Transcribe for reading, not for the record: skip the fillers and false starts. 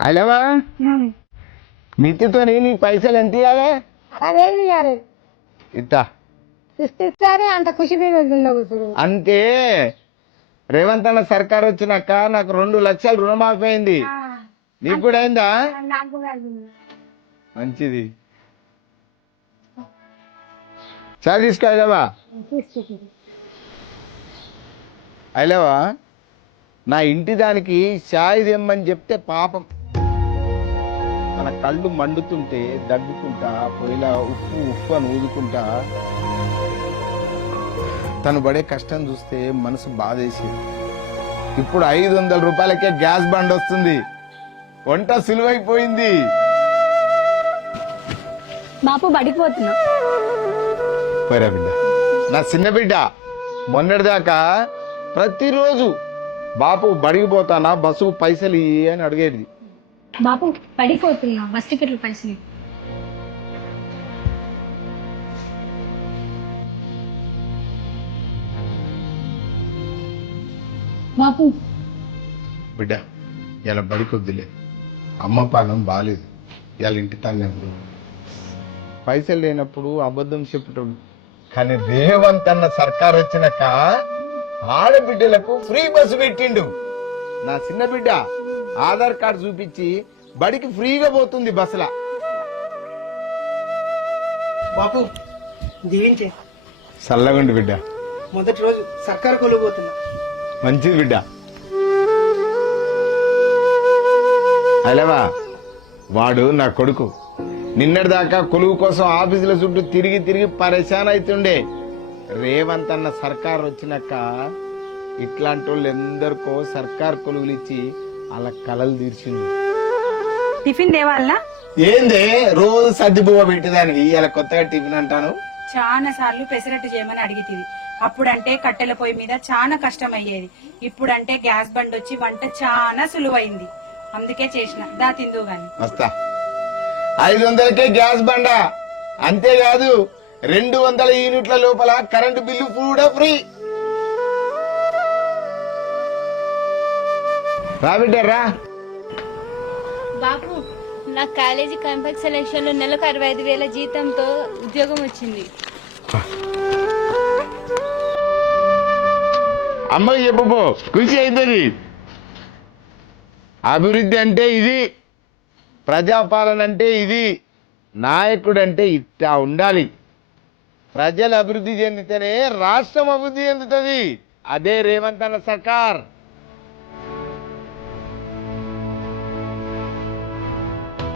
అలవా మిత్తితో నీకు పైసలు ఎంత ఇవ్వాలి? అదేమి ఇవ్వాలి ఇస్తా ఇస్తారే అంత ఖుషి అంతే. రేవంత్ అన్న సర్కార్ వచ్చినాక నాకు 2 లక్షలు రుణమాఫీ అయింది. నీకు కూడా అయిందా? మంచిది. చాయ్ తీసుకో అలవా. అలవా నా ఇంటి దానికి చాయ్ తెమ్మని చెప్తే పాపం మన కళ్ళు మండుతుంటే దగ్గుకుంటా పొయ్యిలా ఉప్పు ఉప్పు అని ఊదుకుంటా తను పడే కష్టం చూస్తే మనసు బాధేసేది. ఇప్పుడు 500 రూపాయలకే గ్యాస్ బండ్ వస్తుంది. వంట సులువైపోయింది. బాపు బడిపోతున్నా. పోరా బిడ్డ, నా చిన్న బిడ్డ మొన్నటిదాకా ప్రతిరోజు బాపు బడికి పోతానా బస్సుకు పైసలు ఇయ్యి అని అడిగేది. బాపు పడిపోతున్నా, బస్ టికెట్లు పైసలు. బాపు బిడ్డ ఇలా బడికొద్దులే, అమ్మ పానం బాగాలేదు, ఇలా ఇంటి తాగినప్పుడు పైసలు లేనప్పుడు అబద్ధం చెప్పటోడు. కానీ రేవంత్ అన్న సర్కార్ వచ్చినాక ఆడబిడ్డలకు ఫ్రీ బస్సు పెట్టిండు. నా చిన్న బిడ్డ ఆధార్ కార్డు చూపించి బడికి ఫ్రీగా పోతుంది బస్సులా. బాపు దీవించే చల్లగుండి బిడ్డ. మొదటి రోజు సర్కారు కొలుగుతున్నా. మంచిది బిడ్డ. అలవా వాడు నా కొడుకు. నిన్నటిదాకా కొలువు కోసం ఆఫీసుల చుట్టూ తిరిగి తిరిగి పరేషాన్ అవుతుండే. రేవంత్ అన్న సర్కార్ వచ్చినాక ఇట్లాంటి వాళ్ళు ఎందరికో సర్కార్ కొలువులు ఇచ్చి అలా కలలు తీర్చింది. టిఫిన్ దేవాలనా? ఏందే రోజు సర్దిబువ్వ పెట్టేదానికి ఇలా కొత్తగా టిఫిన్ అంటాను? చాలా సార్లు పెసరట్టు చేయమని అడిగితివి. అప్పుడంటే కట్టెల పొయ్యి మీద చాలా కష్టం అయ్యేది. ఇప్పుడంటే గ్యాస్ బండ్ వచ్చి వంట చాలా సులువైంది. అందుకే చేసిన దా తిందు గాని. వస్తా. 500కే గ్యాస్ బండ, అంతేకాదు 200 యూనిట్ల లోపల కరెంటు బిల్లు కూడా ఫ్రీ. రా బిడ్డ రా. బాపు నా కాలేజీ కంపెనీ సెలక్షన్ లో నెలకు 65,000 జీతంతో ఉద్యోగం వచ్చింది. అమ్మకి చెప్పు, ఖుషి అవుతుంది. అభివృద్ధి అంటే ఇది, ప్రజాపాలన అంటే ఇది, నాయకుడు అంటే ఇట్టా ఉండాలి. ప్రజలు అభివృద్ధి చెందితేనే రాష్ట్రం అభివృద్ధి చెందుతుంది. అదే రేవంత్ అన్న సర్కార్.